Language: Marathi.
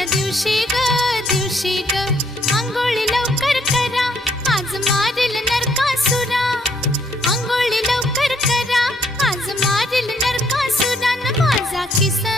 आजच्या दिवशी ग आंघोळी लवकर करा, आज मारेल नरकासुरा. आंघोळी लवकर करा, आज मारेल नरकासुरा. न माझा किसन